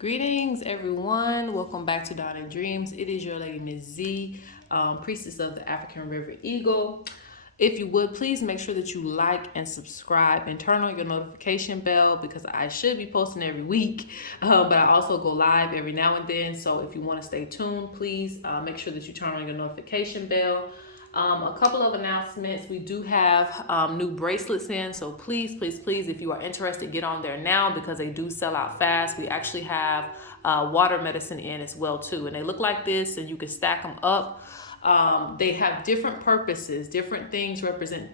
Greetings, everyone. Welcome back to Dawn and Dreams. It is your lady, Ms.Z, Priestess of the African River Eagle. If you would, please make sure that you like and subscribe and turn on your notification bell because I should be posting every week, but I also go live every now and then. So if you want to stay tuned, please make sure that you turn on your notification bell. A couple of announcements. We do have new bracelets in, so please, if you are interested, get on there now because they do sell out fast. We actually have water medicine in as well too, and they look like this, and you can stack them up. They have different purposes. Different things represent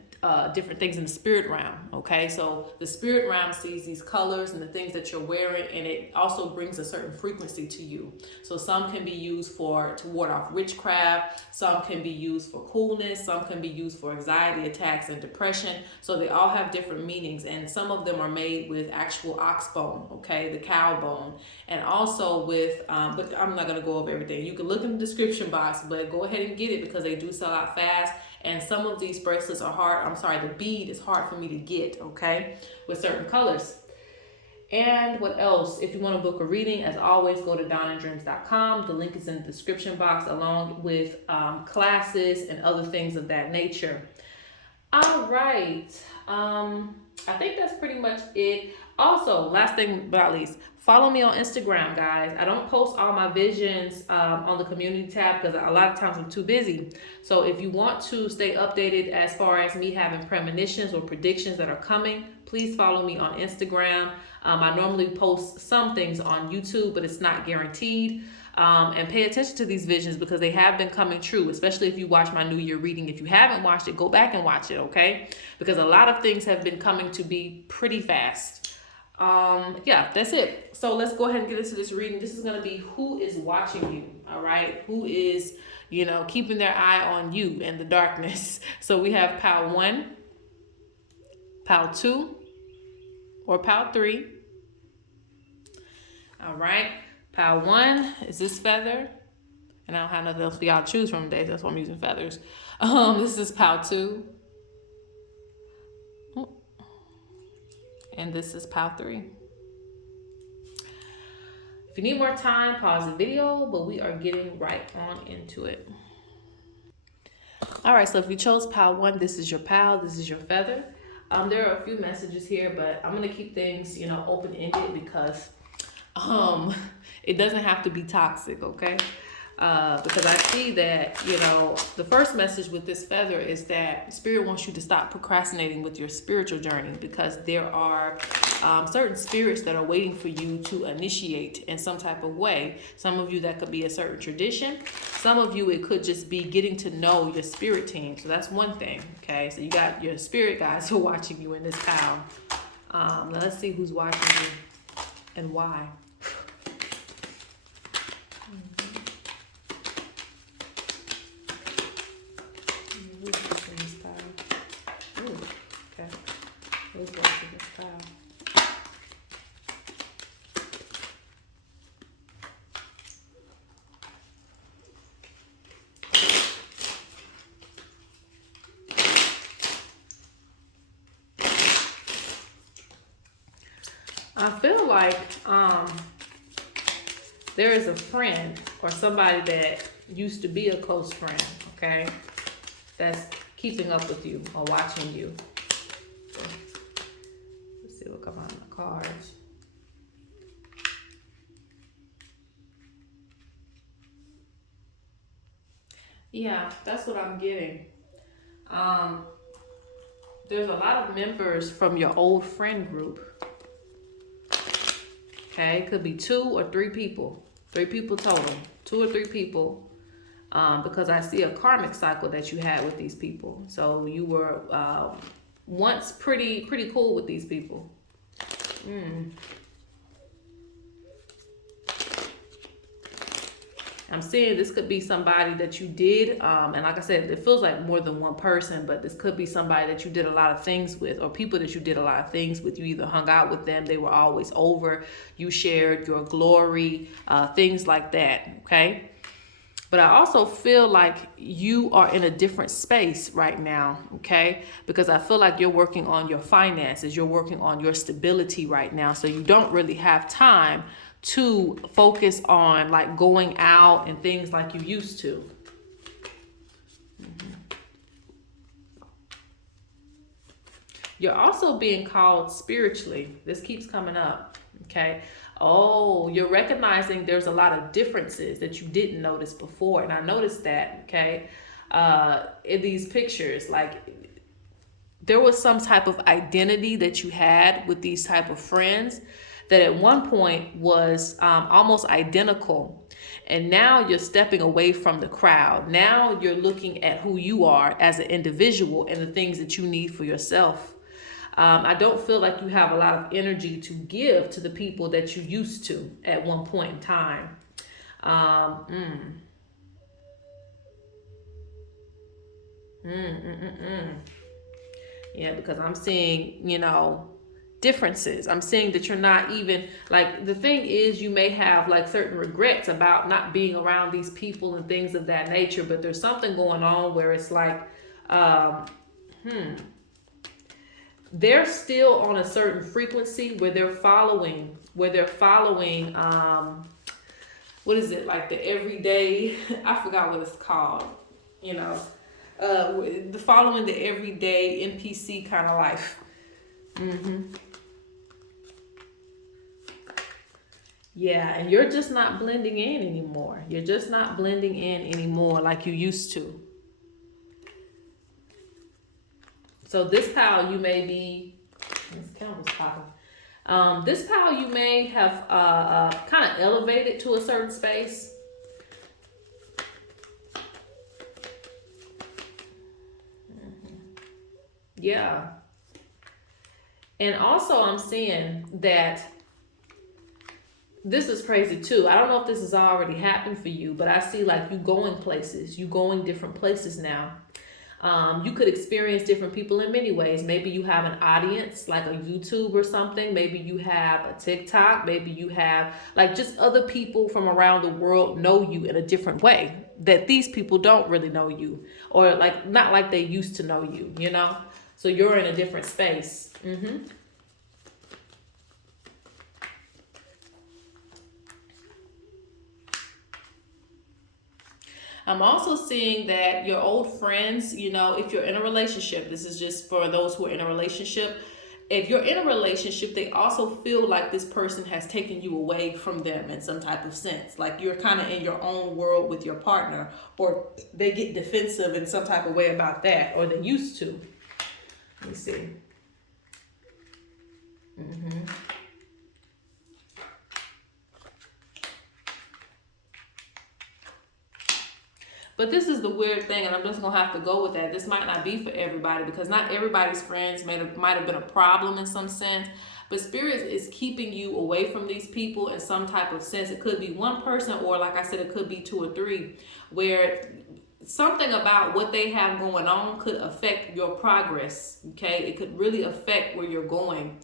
different things in the spirit realm. Okay, so the spirit realm sees these colors and the things that you're wearing, and it also brings a certain frequency to you. So some can be used to ward off witchcraft. Some can be used for coolness. Some can be used for anxiety attacks and depression. So they all have different meanings, and some of them are made with actual ox bone. Okay, the cow bone, and also with. But I'm not gonna go over everything. You can look in the description box, but go ahead and get it because they do sell out fast. And some of these bracelets are hard. The bead is hard for me to get, okay, with certain colors. And what else? If you want to book a reading, as always, go to donanddreams.com. The link is in the description box, along with classes and other things of that nature. All right. I think that's pretty much it. Also, last thing but not least, follow me on Instagram, guys. I don't post all my visions on the community tab because a lot of times I'm too busy. So if you want to stay updated as far as me having premonitions or predictions that are coming, please follow me on Instagram. I normally post some things on YouTube, but it's not guaranteed. And pay attention to these visions because they have been coming true, especially if you watch my New Year reading. If you haven't watched it, go back and watch it, okay? Because a lot of things have been coming to be pretty fast. Yeah, that's it. So let's go ahead and get into this reading. This is going to be who is watching you, all right? Who is, keeping their eye on you in the darkness. So we have pile 1, pile 2, or pile 3. All right. Pile 1 is this feather. And I don't have nothing else for y'all to choose from today. That's why I'm using feathers. This is pile 2. And this is pile 3. If you need more time, pause the video, but we are getting right on into it. All right, so if you chose pile 1, this is your pile, this is your feather. There are a few messages here, but I'm gonna keep things, open-ended because it doesn't have to be toxic, okay? Because I see that, the first message with this feather is that Spirit wants you to stop procrastinating with your spiritual journey because there are certain spirits that are waiting for you to initiate in some type of way. Some of you, that could be a certain tradition. Some of you, it could just be getting to know your spirit team. So that's one thing, okay? So you got your spirit guys who are watching you in this pile. Now let's see who's watching you and why. I feel like there is a friend or somebody that used to be a close friend, okay, that's keeping up with you or watching you. Let's see what comes out in the cards. Yeah, that's what I'm getting. There's a lot of members from your old friend group. Okay, it could be 2 or 3 people. 3 people total. 2 or 3 people. Because I see a karmic cycle that you had with these people. So you were once pretty cool with these people. I'm seeing this could be somebody that you did, and like I said, it feels like more than one person, but this could be somebody that you did a lot of things with, or people that you did a lot of things with. You either hung out with them, they were always over, you shared your glory, things like that, okay? But I also feel like you are in a different space right now, okay? Because I feel like you're working on your finances. You're working on your stability right now. So you don't really have time to focus on like going out and things like you used to. You're also being called spiritually. This keeps coming up. Okay. Oh, you're recognizing there's a lot of differences that you didn't notice before. And I noticed that. Okay. In these pictures, like there was some type of identity that you had with these type of friends that at one point was almost identical, and now you're stepping away from the crowd. Now you're looking at who you are as an individual and the things that you need for yourself. I don't feel like you have a lot of energy to give to the people that you used to at one point in time. Um, mm, mm, mm, mm, mm. Yeah, because I'm seeing, differences. I'm seeing that you're not even like, the thing is, you may have like certain regrets about not being around these people and things of that nature, but there's something going on where it's like, um, they're still on a certain frequency where they're following, what is it, like the everyday, I forgot what it's called, you know, the following the everyday NPC kind of life. Yeah, and you're just not blending in anymore. You're just not blending in anymore like you used to. So this pal, you may be, this candle's popping. This pal, you may have kind of elevated to a certain space. Yeah. And also I'm seeing that this is crazy too. I don't know if this has already happened for you, but I see like you going places, you going different places now. You could experience different people in many ways. Maybe you have an audience like a YouTube or something. Maybe you have a TikTok. Maybe you have like just other people from around the world know you in a different way that these people don't really know you, or like not like they used to know you, So you're in a different space. I'm also seeing that your old friends, if you're in a relationship, this is just for those who are in a relationship. If you're in a relationship, they also feel like this person has taken you away from them in some type of sense. Like you're kind of in your own world with your partner, or they get defensive in some type of way about that, or they used to. Let me see. But this is the weird thing, and I'm just gonna have to go with that. This might not be for everybody because not everybody's friends might have been a problem in some sense. But Spirit is keeping you away from these people in some type of sense. It could be one person, or like I said, it could be two or three, where something about what they have going on could affect your progress. Okay, it could really affect where you're going.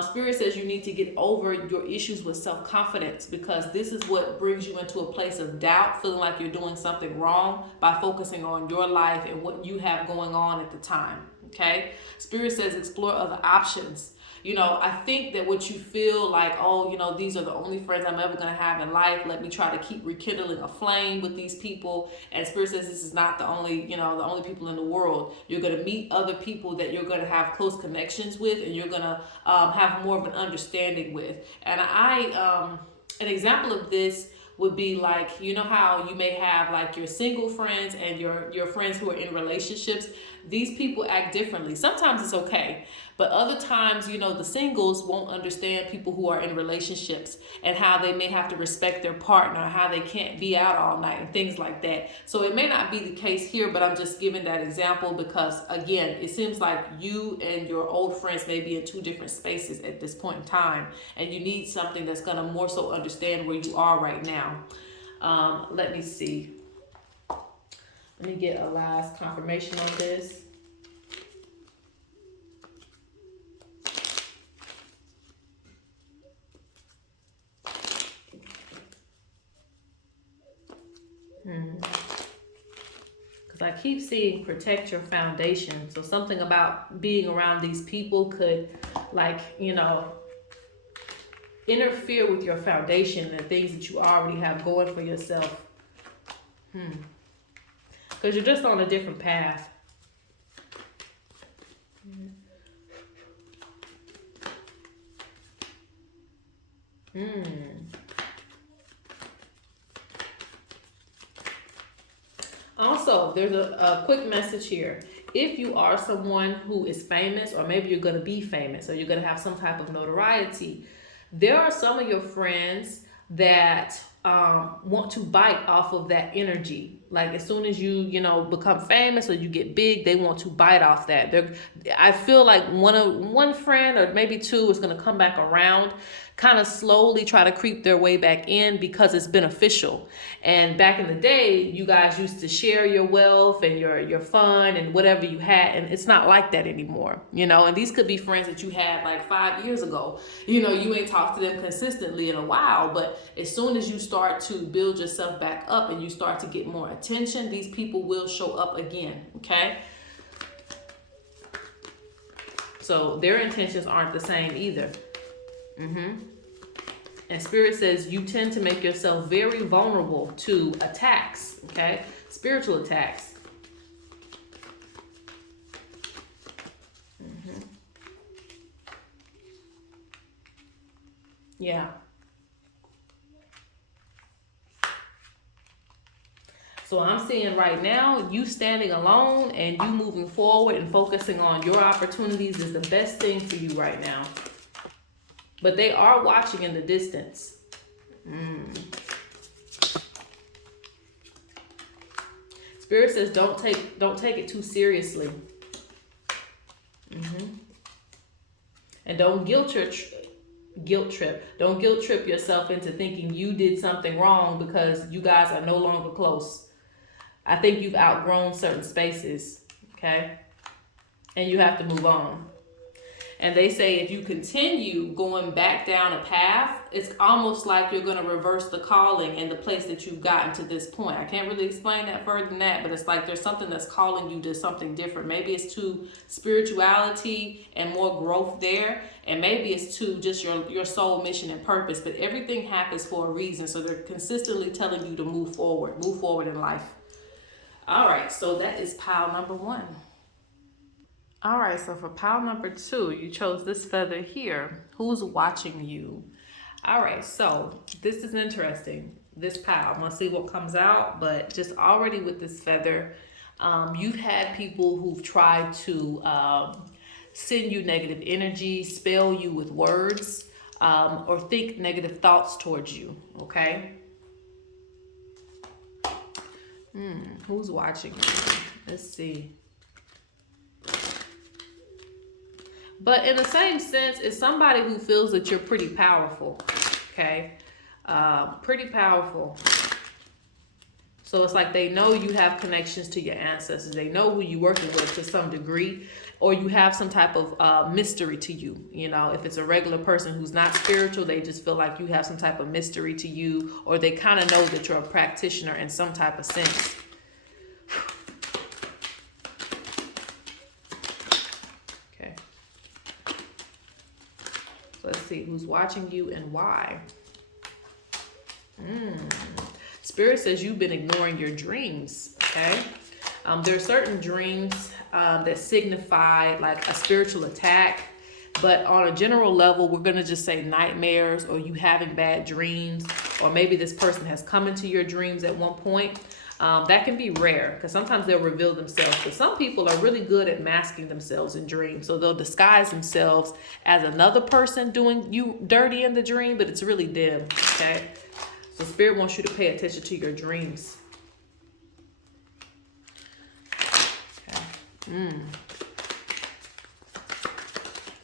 Spirit says you need to get over your issues with self-confidence, because this is what brings you into a place of doubt, feeling like you're doing something wrong by focusing on your life and what you have going on at the time. Okay, Spirit says explore other options. I think that what you feel like, oh, these are the only friends I'm ever going to have in life. Let me try to keep rekindling a flame with these people. And Spirit says this is not the only people in the world. You're going to meet other people that you're going to have close connections with, and you're going to have more of an understanding with. And an example of this would be like, how you may have like your single friends and your friends who are in relationships. These people act differently. Sometimes it's okay, but other times, the singles won't understand people who are in relationships, and how they may have to respect their partner, how they can't be out all night and things like that. So it may not be the case here, but I'm just giving that example because, again, it seems like you and your old friends may be in two different spaces at this point in time, and you need something that's going to more so understand where you are right now. Let me see. Let me get a last confirmation on this. Because I keep seeing protect your foundation. So something about being around these people could, like, interfere with your foundation, the things that you already have going for yourself. Because you're just on a different path. Also, there's a quick message here. If you are someone who is famous, or maybe you're going to be famous, or you're going to have some type of notoriety, there are some of your friends that want to bite off of that energy. Like as soon as you know, become famous or you get big, they want to bite off that. I feel like one friend or maybe two is going to come back around, kind of slowly try to creep their way back in because it's beneficial. And back in the day, you guys used to share your wealth and your fun and whatever you had, and it's not like that anymore, you know. And these could be friends that you had like 5 years ago. You know, you ain't talked to them consistently in a while, but as soon as you start to build yourself back up and you start to get more attention, these people will show up again, okay? So their intentions aren't the same either. And Spirit says you tend to make yourself very vulnerable to attacks, okay? Spiritual attacks. Yeah. So I'm seeing right now, you standing alone and you moving forward and focusing on your opportunities is the best thing for you right now. But they are watching in the distance. Spirit says don't take it too seriously. And don't guilt trip. Don't guilt trip yourself into thinking you did something wrong because you guys are no longer close. I think you've outgrown certain spaces, okay? And you have to move on. And they say if you continue going back down a path, it's almost like you're going to reverse the calling in the place that you've gotten to this point. I can't really explain that further than that, but it's like there's something that's calling you to something different. Maybe it's to spirituality and more growth there, and maybe it's to just your soul mission and purpose. But everything happens for a reason, so they're consistently telling you to move forward in life. All right, so that is pile number 1. All right, so for pile number 2, you chose this feather here. Who's watching you? All right, so this is interesting. This pile, I'm gonna see what comes out, but just already with this feather, you've had people who've tried to send you negative energy, spell you with words, or think negative thoughts towards you, okay? Who's watching you? Let's see. But in the same sense, it's somebody who feels that you're pretty powerful, okay? Pretty powerful. So it's like they know you have connections to your ancestors. They know who you're working with to some degree, or you have some type of mystery to you. You know, if it's a regular person who's not spiritual, they just feel like you have some type of mystery to you, or they kind of know that you're a practitioner in some type of sense. Let's see who's watching you and why. Spirit says you've been ignoring your dreams, okay? There are certain dreams that signify like a spiritual attack, but on a general level, we're going to just say nightmares, or you having bad dreams, or maybe this person has come into your dreams at one point. That can be rare because sometimes they'll reveal themselves. But some people are really good at masking themselves in dreams. So they'll disguise themselves as another person doing you dirty in the dream, but it's really them, okay? So Spirit wants you to pay attention to your dreams. Okay.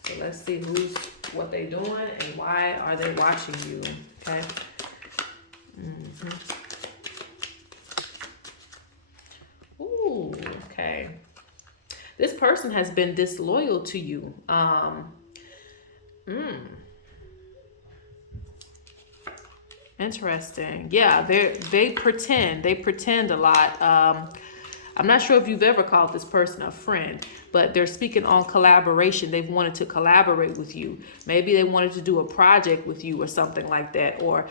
So let's see what they doing and why are they watching you, okay? Okay. This person has been disloyal to you. Interesting. Yeah, they pretend a lot. I'm not sure if you've ever called this person a friend, but they're speaking on collaboration. They've wanted to collaborate with you. Maybe they wanted to do a project with you or something like that, or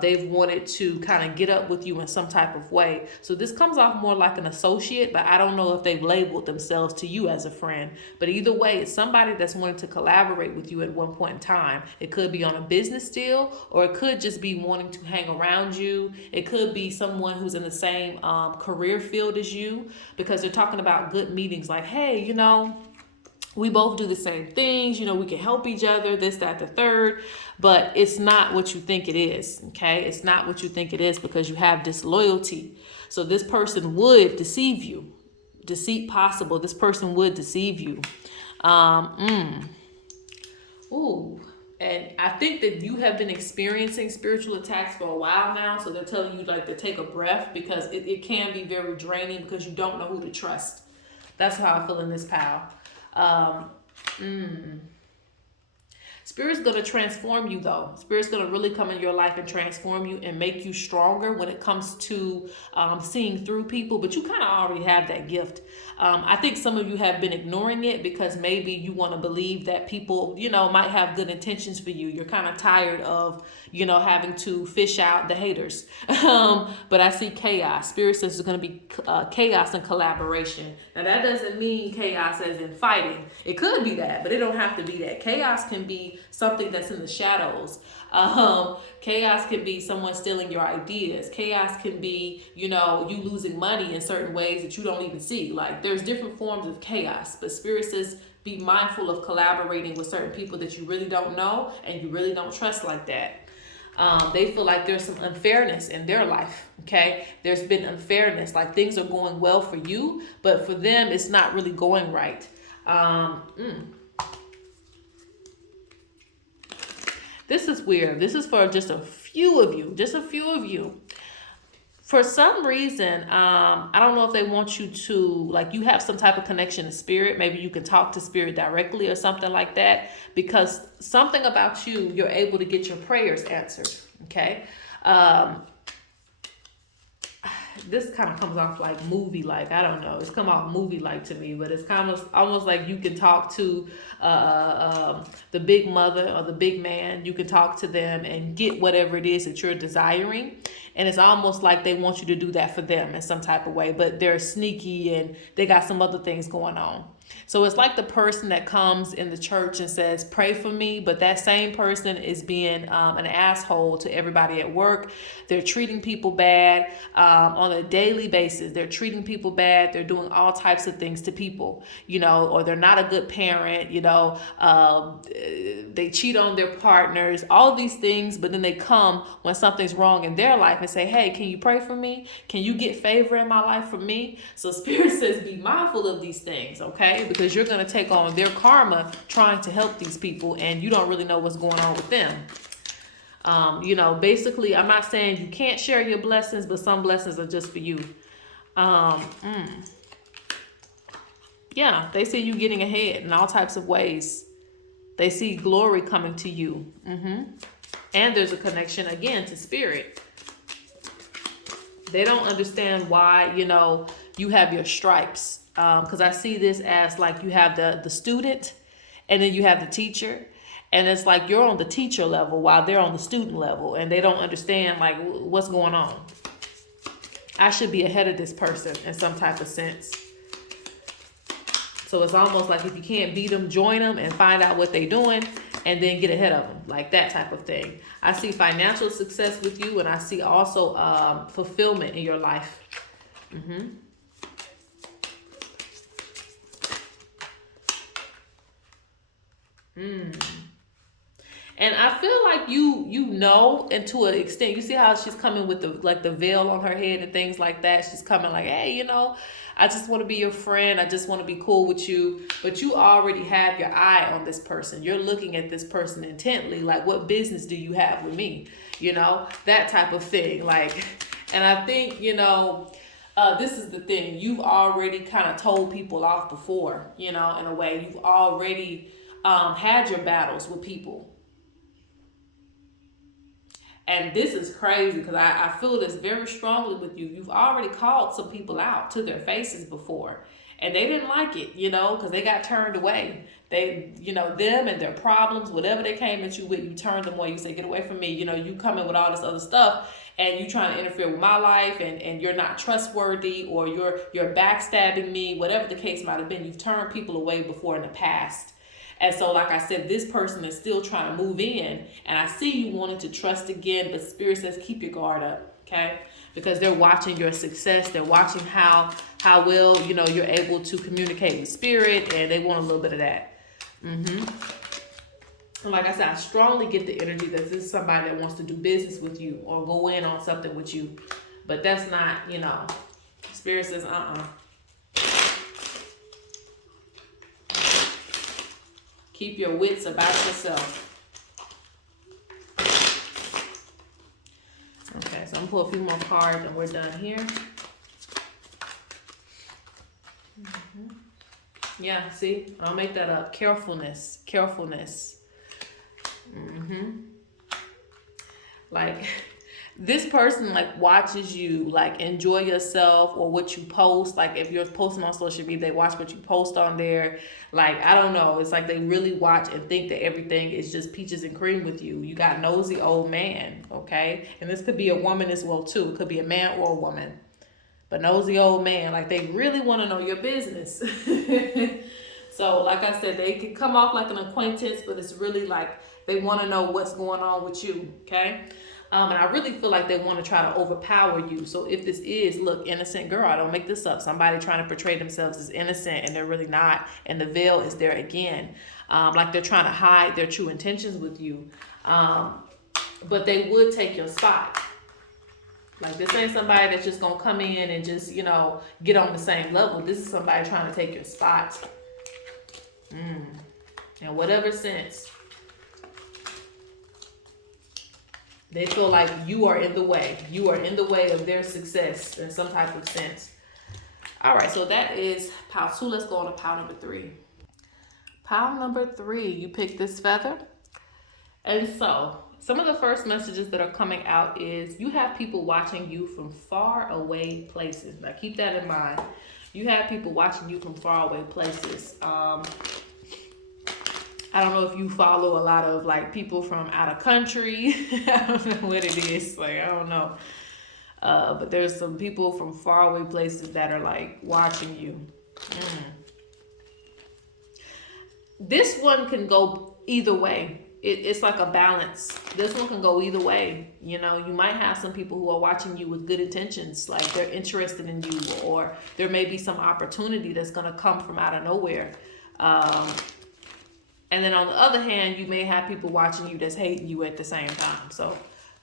they've wanted to kind of get up with you in some type of way. So this comes off more like an associate, but I don't know if they've labeled themselves to you as a friend. But either way, it's somebody that's wanted to collaborate with you at one point in time. It could be on a business deal, or it could just be wanting to hang around you. It could be someone who's in the same career field as you, because they're talking about good meetings like, hey, we both do the same things, we can help each other, this, that, the third, but it's not what you think it is, okay? It's not what you think it is, because you have disloyalty. So this person would deceive you. Deceit possible. This person would deceive you. Ooh. And I think that you have been experiencing spiritual attacks for a while now. So they're telling you like to take a breath, because it can be very draining, because you don't know who to trust. That's how I feel in this pal. Spirit's going to transform you, though. Spirit's going to really come in your life and transform you and make you stronger when it comes to seeing through people. But you kind of already have that gift. I think some of you have been ignoring it because maybe you want to believe that people, might have good intentions for you. You're kind of tired of, having to fish out the haters. But I see chaos. Spirit says it's going to be chaos and collaboration. Now, that doesn't mean chaos as in fighting. It could be that, but it don't have to be that. Chaos can be something that's in the shadows. Chaos can be someone stealing your ideas. Chaos can be, you losing money in certain ways that you don't even see. Like, there's different forms of chaos, but Spirit says be mindful of collaborating with certain people that you really don't know and you really don't trust like that. They feel like there's some unfairness in their life, okay? There's been unfairness, like things are going well for you, but for them, it's not really going right. This is weird. This is for just a few of you. For some reason, I don't know if they want you to, like, you have some type of connection to Spirit. Maybe you can talk to Spirit directly or something like that, because something about you, you're able to get your prayers answered, okay? This kind of comes off like movie-like. I don't know. It's come off movie-like to me, but it's kind of almost like you can talk to the big mother or the big man. You can talk to them and get whatever it is that you're desiring. And it's almost like they want you to do that for them in some type of way, but they're sneaky and they got some other things going on. So it's like the person that comes in the church and says, pray for me, but that same person is being an asshole to everybody at work. They're treating people bad on a daily basis. They're treating people bad. They're doing all types of things to people, or they're not a good parent, they cheat on their partners, all these things, but then they come when something's wrong in their life and say, hey, can you pray for me? Can you get favor in my life from me? So Spirit says be mindful of these things, okay? Because you're going to take on their karma trying to help these people, and you don't really know what's going on with them. Basically, I'm not saying you can't share your blessings, but some blessings are just for you. Yeah, they see you getting ahead in all types of ways. They see glory coming to you. And there's a connection, again, to Spirit. They don't understand why, you have your stripes. Because I see this as like you have the student and then you have the teacher. And it's like you're on the teacher level while they're on the student level. And they don't understand like what's going on. I should be ahead of this person in some type of sense. So it's almost like if you can't beat them, join them and find out what they're doing and then get ahead of them. Like that type of thing. I see financial success with you, and I see also fulfillment in your life. And I feel like and to an extent, you see how she's coming with the veil on her head and things like that. She's coming like, hey, I just want to be your friend. I just want to be cool with you. But you already have your eye on this person. You're looking at this person intently. Like, what business do you have with me? That type of thing. Like, and I think, this is the thing. You've already kind of told people off before, in a way. You've already had your battles with people. And this is crazy because I feel this very strongly with you. You've already called some people out to their faces before. And they didn't like it, you know, because they got turned away. They, you know, them and their problems, whatever they came at you with, you turned them away. You say, get away from me. You know, you come in with all this other stuff and you trying to interfere with my life, and you're not trustworthy, or you're backstabbing me, whatever the case might have been. You've turned people away before in the past. And so, like I said, this person is still trying to move in. And I see you wanting to trust again, but Spirit says keep your guard up, okay? Because they're watching your success. They're watching how well, you know, you're able to communicate with Spirit, and they want a little bit of that. And like I said, I strongly get the energy that this is somebody that wants to do business with you or go in on something with you. But that's not, you know, Spirit says, Keep your wits about yourself. Okay, so I'm gonna pull a few more cards and we're done here. Yeah, see, I'll make that up. Carefulness. Like, this person like watches you like enjoy yourself or what you post. Like if you're posting on social media, they watch what you post on there. Like, I don't know, it's like they really watch and think that everything is just peaches and cream with you. You got nosy old man, okay? And this could be a woman as well too. It could be a man or a woman. But nosy old man, like they really want to know your business. So like I said, they can come off like an acquaintance, but it's really like they want to know what's going on with you, okay? And I really feel like they want to try to overpower you. So if this is, look, innocent girl, I don't make this up. Somebody trying to portray themselves as innocent and they're really not. And the veil is there again. Like they're trying to hide their true intentions with you. But they would take your spot. Like this ain't somebody that's just going to come in and just, you know, get on the same level. This is somebody trying to take your spot. In whatever sense. They feel like you are in the way. You are in the way of their success in some type of sense. All right, so that is pile 2. Let's go on to pile number 3. Pile number 3, you pick this feather. And so, some of the first messages that are coming out is you have people watching you from far away places. Now, keep that in mind. You have people watching you from far away places. I don't know if you follow a lot of like people from out of country. I don't know what it is. Like, I don't know. But there's some people from faraway places that are like watching you. This one can go either way. It's like a balance. This one can go either way. You know, you might have some people who are watching you with good intentions, like they're interested in you, or there may be some opportunity that's going to come from out of nowhere. And then on the other hand, you may have people watching you that's hating you at the same time. So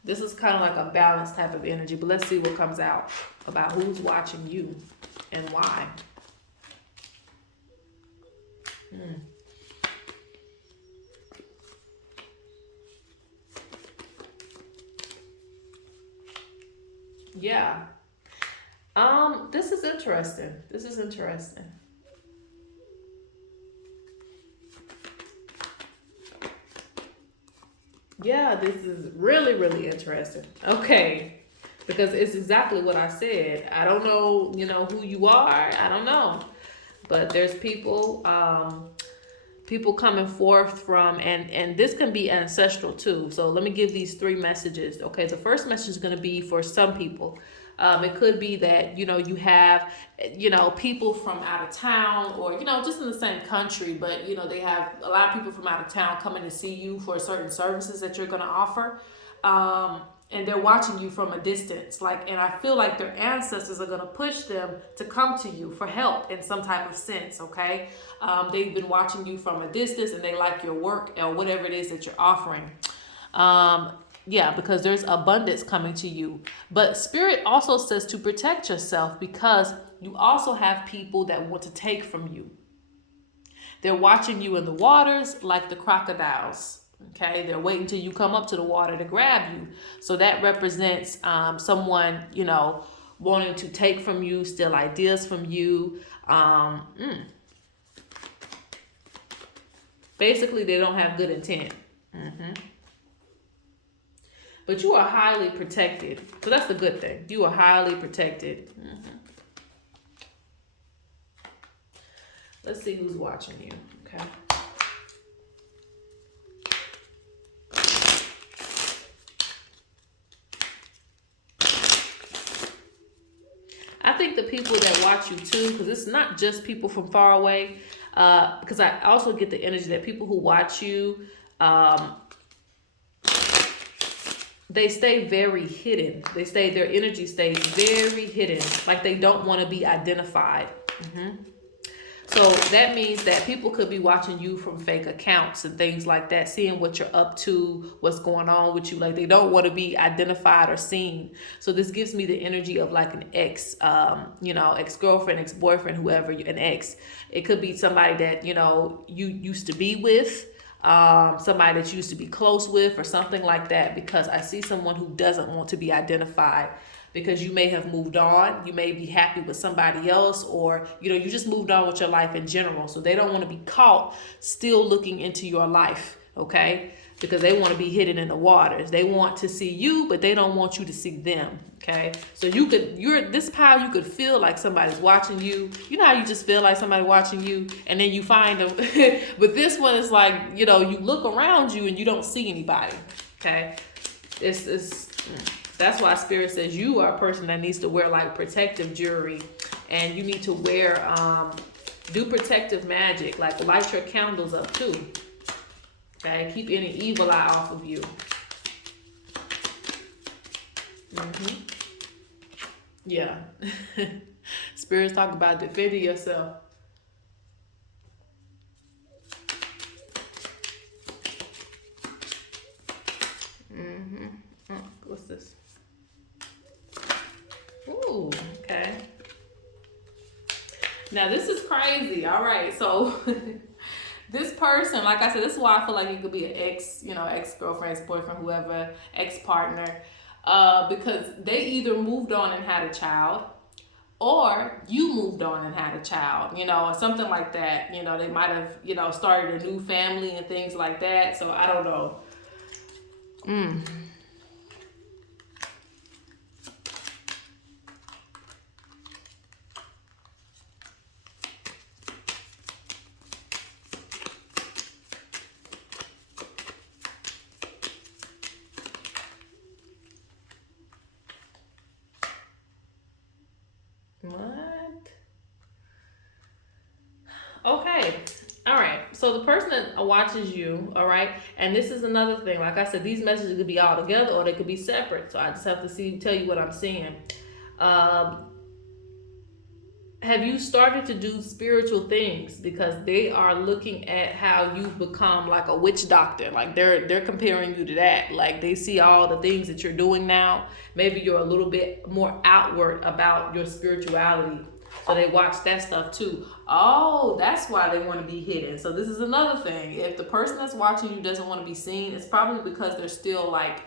this is kind of like a balanced type of energy. But let's see what comes out about who's watching you and why. Yeah. This is interesting. Yeah, this is really, really interesting. Okay. Because it's exactly what I said. I don't know, you know, who you are. I don't know. But there's people coming forth from, and this can be ancestral too. So let me give these 3 messages. Okay, the first message is going to be for some people. It could be that, you know, you have, you know, people from out of town, or, you know, just in the same country, but, you know, they have a lot of people from out of town coming to see you for certain services that you're going to offer. And they're watching you from a distance. Like, and I feel like their ancestors are going to push them to come to you for help in some type of sense, okay? They've been watching you from a distance and they like your work or whatever it is that you're offering. Yeah, because there's abundance coming to you. But Spirit also says to protect yourself, because you also have people that want to take from you. They're watching you in the waters like the crocodiles. Okay, they're waiting till you come up to the water to grab you. So that represents someone, you know, wanting to take from you, steal ideas from you. Basically, they don't have good intent. But you are highly protected. So that's the good thing. You are highly protected. Let's see who's watching you. Okay. I think the people that watch you too, because it's not just people from far away, because I also get the energy that people who watch you, they stay very hidden. Their energy stays very hidden, like they don't want to be identified. So that means that people could be watching you from fake accounts and things like that, seeing what you're up to, what's going on with you. Like they don't want to be identified or seen. So this gives me the energy of like an ex, ex-girlfriend, ex-boyfriend, whoever, an ex. It could be somebody that, you used to be with, somebody that you used to be close with or something like that, because I see someone who doesn't want to be identified. Because you may have moved on, you may be happy with somebody else, or you just moved on with your life in general. So they don't want to be caught still looking into your life, okay? Because they want to be hidden in the waters. They want to see you, but they don't want you to see them, okay? So you could feel like somebody's watching you. You know how you just feel like somebody watching you, and then you find them. But this one is like, you look around you and you don't see anybody, okay? That's why Spirit says you are a person that needs to wear like protective jewelry, and you need to wear, do protective magic, like light your candles up too. Okay, keep any evil eye off of you. Yeah. Spirit's talking about defending yourself. What's this? Ooh, okay. Now this is crazy. All right, so this person, like I said, this is why I feel like it could be an ex, ex-girlfriend, ex-boyfriend, whoever, ex-partner, because they either moved on and had a child, or you moved on and had a child, or something like that. They might have, started a new family and things like that. So I don't know. What? Okay. All right. So the person that watches you, all right, and this is another thing. Like I said, these messages could be all together or they could be separate. So I just have to tell you what I'm seeing. Have you started to do spiritual things? Because they are looking at how you've become like a witch doctor. Like they're comparing you to that. Like they see all the things that you're doing now. Maybe you're a little bit more outward about your spirituality. So they watch that stuff too. Oh, that's why they want to be hidden. So this is another thing. If the person that's watching you doesn't want to be seen, it's probably because they're still like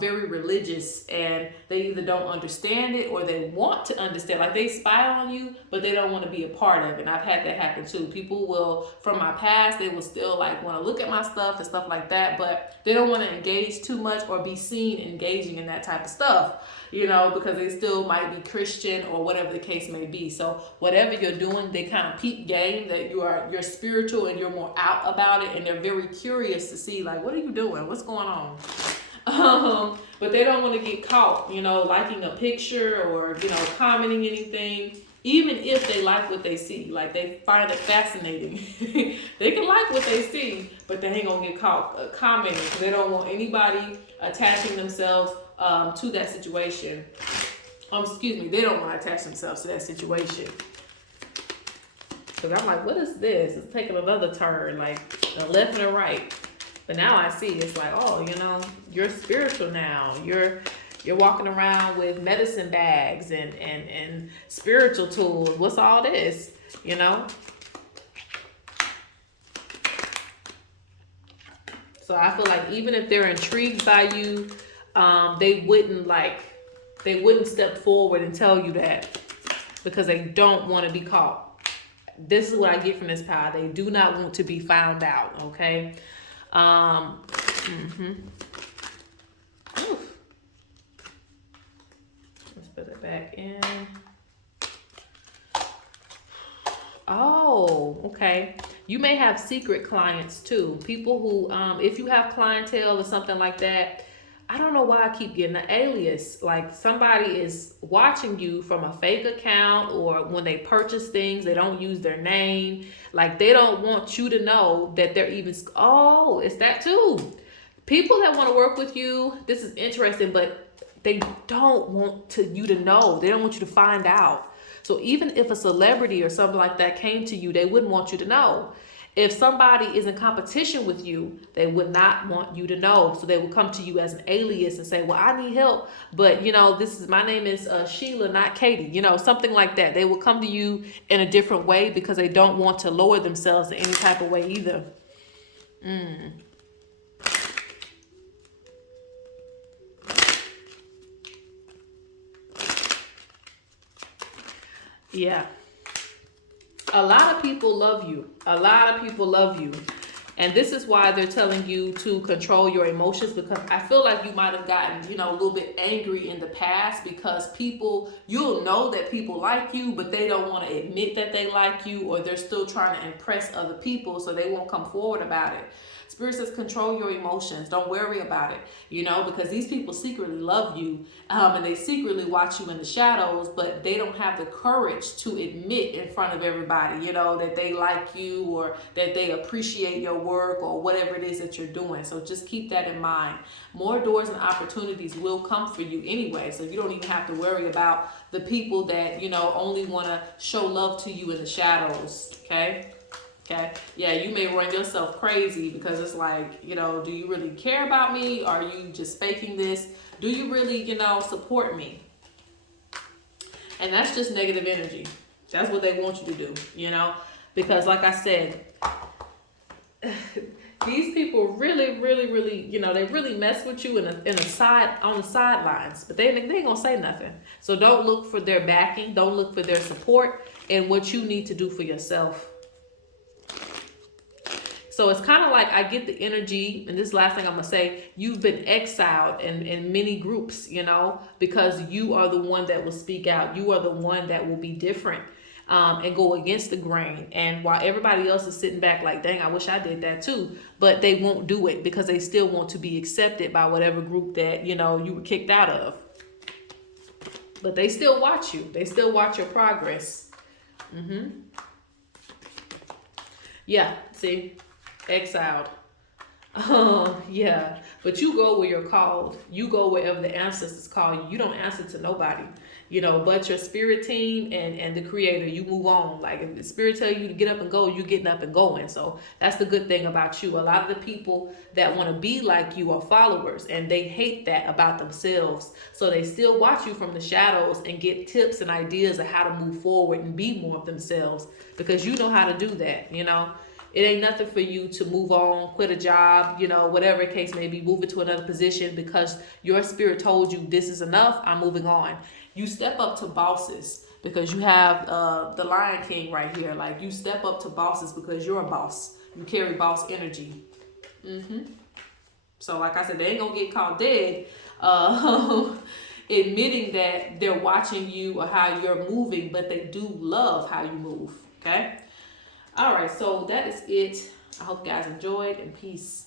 very religious, and they either don't understand it or they want to understand. Like they spy on you, but they don't want to be a part of it. And I've had that happen too. People will, from my past, they will still like want to look at my stuff and stuff like that, but they don't want to engage too much or be seen engaging in that type of stuff, because they still might be Christian or whatever the case may be. So whatever you're doing, they kind of peep game that you're spiritual and you're more out about it, and they're very curious to see like, what are you doing? What's going on? But they don't want to get caught, liking a picture or, commenting anything, even if they like what they see. Like they find it fascinating. They can like what they see, but they ain't gonna get caught commenting, because they don't want anybody attaching themselves to that situation. They don't want to attach themselves to that situation. Because I'm like, what is this? It's taking another turn, like a left and a right. But now I see it's like, oh, you're spiritual now. You're walking around with medicine bags and spiritual tools. What's all this? So I feel like even if they're intrigued by you, they wouldn't step forward and tell you that, because they don't want to be caught. This is what I get from this power. They do not want to be found out, okay? Let's put it back in. Oh, Okay. You may have secret clients too. People who, if you have clientele or something like that, I don't know why I keep getting an alias. Like somebody is watching you from a fake account, or when they purchase things, they don't use their name. Like they don't want you to know that they're even, oh, it's that too. People that want to work with you, this is interesting, but they don't want you to know. They don't want you to find out. So even if a celebrity or something like that came to you, they wouldn't want you to know. If somebody is in competition with you, they would not want you to know. So they will come to you as an alias and say, well, I need help. But, my name is Sheila, not Katie, something like that. They will come to you in a different way because they don't want to lower themselves in any type of way either. Yeah. A lot of people love you. A lot of people love you. And this is why they're telling you to control your emotions, because I feel like you might have gotten, a little bit angry in the past because you'll know that people like you, but they don't want to admit that they like you, or they're still trying to impress other people, so they won't come forward about it. Spirit says control your emotions. Don't worry about it, because these people secretly love you, and they secretly watch you in the shadows, but they don't have the courage to admit in front of everybody, that they like you or that they appreciate your work or whatever it is that you're doing. So just keep that in mind. More doors and opportunities will come for you anyway, so you don't even have to worry about the people that, only want to show love to you in the shadows, okay? Okay. Yeah, you may run yourself crazy because it's like, do you really care about me? Are you just faking this? Do you really, support me? And that's just negative energy. That's what they want you to do, because like I said, these people really, really, really, they really mess with you on the sidelines, but they ain't gonna say nothing. So don't look for their backing. Don't look for their support and what you need to do for yourself. So it's kind of like I get the energy, and this last thing I'm going to say, you've been exiled in many groups, because you are the one that will speak out. You are the one that will be different and go against the grain. And while everybody else is sitting back like, dang, I wish I did that too. But they won't do it because they still want to be accepted by whatever group that, you were kicked out of. But they still watch you. They still watch your progress. Yeah, see? Exiled. Yeah. But you go where you're called. You go wherever the ancestors call you. You don't answer to nobody, but your spirit team and the creator. You move on. Like if the spirit tell you to get up and go, you're getting up and going. So that's the good thing about you. A lot of the people that want to be like you are followers, and they hate that about themselves. So they still watch you from the shadows and get tips and ideas of how to move forward and be more of themselves, because you know how to do that. It ain't nothing for you to move on, quit a job, whatever the case may be, move it to another position because your spirit told you this is enough, I'm moving on. You step up to bosses because you have the Lion King right here. Like you step up to bosses because you're a boss. You carry boss energy. So like I said, they ain't gonna get caught dead admitting that they're watching you or how you're moving, but they do love how you move, okay? All right, so that is it. I hope you guys enjoyed, and peace.